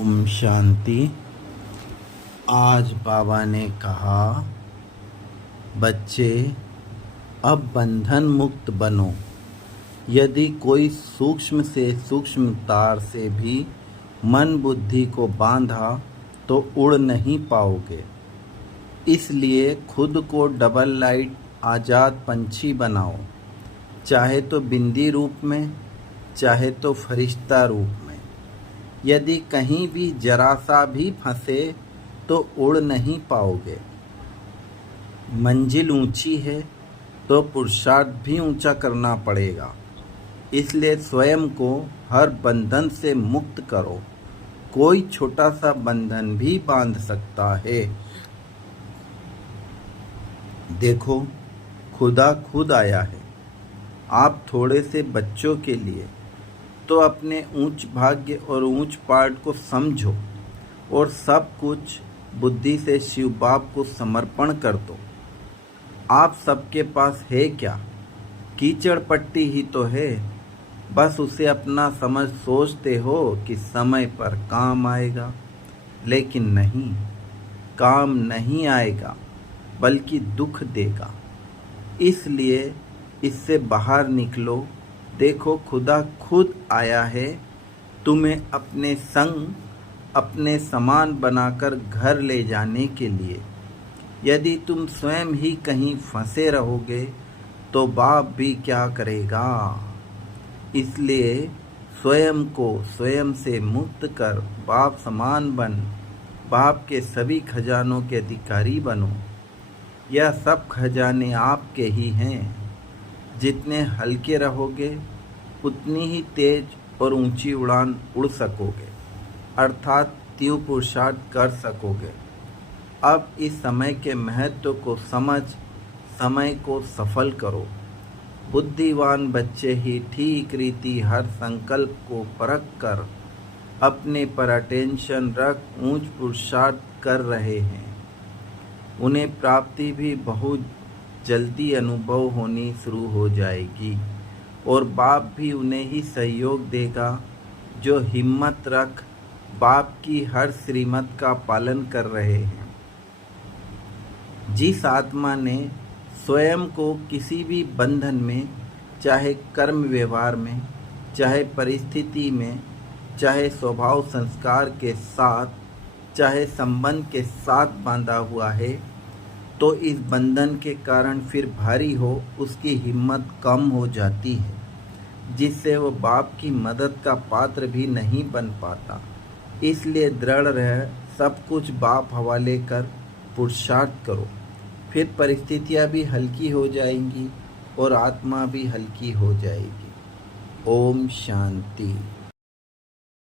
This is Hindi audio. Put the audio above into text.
ओम शांति। आज बाबा ने कहा, बच्चे अब बंधन मुक्त बनो। यदि कोई सूक्ष्म से सूक्ष्म तार से भी मन बुद्धि को बांधा तो उड़ नहीं पाओगे। इसलिए खुद को डबल लाइट आज़ाद पंछी बनाओ, चाहे तो बिंदी रूप में, चाहे तो फरिश्ता रूप में। यदि कहीं भी जरा सा भी फंसे तो उड़ नहीं पाओगे। मंजिल ऊंची है तो पुरुषार्थ भी ऊंचा करना पड़ेगा। इसलिए स्वयं को हर बंधन से मुक्त करो। कोई छोटा सा बंधन भी बांध सकता है। देखो, खुदा खुद आया है। आप थोड़े से बच्चों के लिए तो अपने ऊंच भाग्य और ऊंच पाठ को समझो और सब कुछ बुद्धि से शिव बाप को समर्पण कर दो। आप सबके पास है क्या? कीचड़ पट्टी ही तो है। बस उसे अपना समझ सोचते हो कि समय पर काम आएगा, लेकिन नहीं, काम नहीं आएगा बल्कि दुख देगा। इसलिए इससे बाहर निकलो। देखो, खुदा खुद आया है तुम्हें अपने संग, अपने समान बनाकर घर ले जाने के लिए। यदि तुम स्वयं ही कहीं फंसे रहोगे तो बाप भी क्या करेगा? इसलिए स्वयं को स्वयं से मुक्त कर बाप समान बन, बाप के सभी खजानों के अधिकारी बनो। यह सब खजाने आपके ही हैं। जितने हल्के रहोगे उतनी ही तेज और ऊंची उड़ान उड़ सकोगे, अर्थात तीव्र पुरुषार्थ कर सकोगे। अब इस समय के महत्व को समझ समय को सफल करो। बुद्धिवान बच्चे ही ठीक रीति हर संकल्प को परख कर अपने पर अटेंशन रख ऊंच पुरुषार्थ कर रहे हैं। उन्हें प्राप्ति भी बहुत जल्दी अनुभव होनी शुरू हो जाएगी और बाप भी उन्हें ही सहयोग देगा जो हिम्मत रख बाप की हर श्रीमत का पालन कर रहे हैं। जिस आत्मा ने स्वयं को किसी भी बंधन में, चाहे कर्म व्यवहार में, चाहे परिस्थिति में, चाहे स्वभाव संस्कार के साथ, चाहे संबंध के साथ बांधा हुआ है, तो इस बंधन के कारण फिर भारी हो उसकी हिम्मत कम हो जाती है, जिससे वो बाप की मदद का पात्र भी नहीं बन पाता। इसलिए दृढ़ रह सब कुछ बाप हवाले कर पुरुषार्थ करो। फिर परिस्थितियाँ भी हल्की हो जाएंगी और आत्मा भी हल्की हो जाएगी। ओम शांति।